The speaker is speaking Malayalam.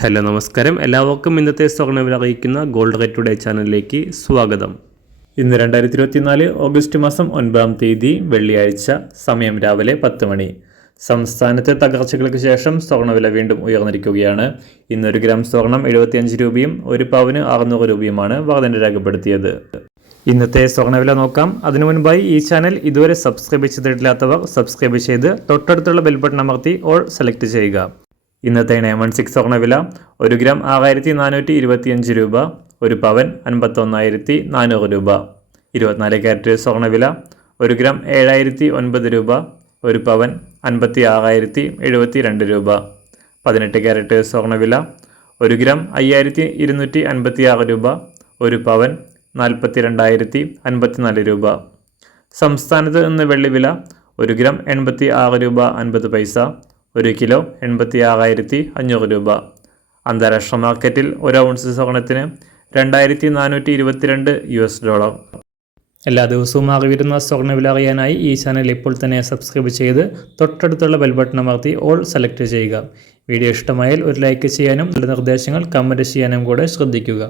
ഹലോ നമസ്കാരം, എല്ലാവർക്കും ഇന്നത്തെ സ്വർണ്ണവില അറിയിക്കുന്ന ഗോൾഡ് റേറ്റ് ടുഡേ ചാനലിലേക്ക് സ്വാഗതം. ഇന്ന് 2024 ഓഗസ്റ്റ് മാസം 9-ാം തീയതി വെള്ളിയാഴ്ച, സമയം രാവിലെ 10 മണി. സംസ്ഥാനത്തെ തകർച്ചകൾക്ക് ശേഷം സ്വർണ്ണവില വീണ്ടും ഉയർന്നിരിക്കുകയാണ്. ഇന്ന് 1 ഗ്രാം സ്വർണം 75 രൂപയും 1 പവന് 600 രൂപയുമാണ് വർധന രേഖപ്പെടുത്തിയത്. ഇന്നത്തെ സ്വർണ്ണവില നോക്കാം. അതിനു മുൻപായി ഈ ചാനൽ ഇതുവരെ സബ്സ്ക്രൈബ് ചെയ്തിട്ടില്ലാത്തവർ സബ്സ്ക്രൈബ് ചെയ്ത് തൊട്ടടുത്തുള്ള ബെൽ ബട്ടൺ അമർത്തി ഓൾ സെലക്ട് ചെയ്യുക. ഇന്നത്തെ 916 സ്വർണ്ണവില 1 ഗ്രാം 6425 രൂപ, 1 പവൻ 51,400 രൂപ. 24 ക്യാരറ്റ് സ്വർണ്ണവില 1 ഗ്രാം 7009 രൂപ, 1 പവൻ 56,072 രൂപ. 18 ക്യാരറ്റ് സ്വർണ്ണവില 1 ഗ്രാം 5256 രൂപ, 1 പവൻ 42,054 രൂപ. സംസ്ഥാനത്ത് ഇന്ന് വെള്ളിവില 1 ഗ്രാം 86 രൂപ 50 പൈസ, 1 കിലോ 76,500 രൂപ. അന്താരാഷ്ട്ര മാർക്കറ്റിൽ 1 ഔൺസ് സ്വർണത്തിന് $2,422. എല്ലാ ദിവസവും അറിയുന്ന സ്വർണ്ണവില അറിയാനായി ഈ ചാനൽ ഇപ്പോൾ തന്നെ സബ്സ്ക്രൈബ് ചെയ്ത് തൊട്ടടുത്തുള്ള ബെൽ ബട്ടൺ അമർത്തി ഓൾ സെലക്ട് ചെയ്യുക. വീഡിയോ ഇഷ്ടമായാൽ ഒരു ലൈക്ക് ചെയ്യാനും നല്ല നിർദ്ദേശങ്ങൾ കമൻറ്റ് ചെയ്യാനും കൂടെ ശ്രദ്ധിക്കുക.